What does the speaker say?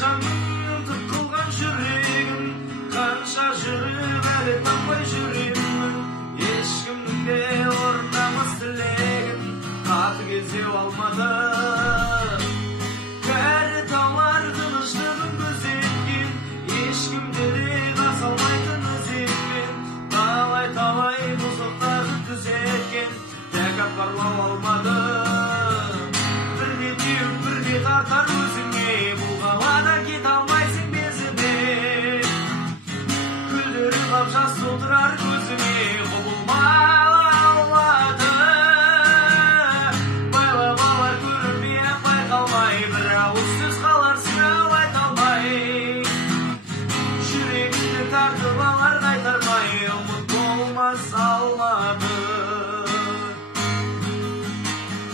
жаныңды қылған жүрегім, қанша жүріп әлі таппай жүремін. Ешкімнің де орындамас тілегін қатыгездеу алмады. Бәрі таулар тыныштығын көздеткен, ешкімде де қарсы алмайтын өзекпен. Талай бұзықтарды түзеткен, тек атқарлау алмады.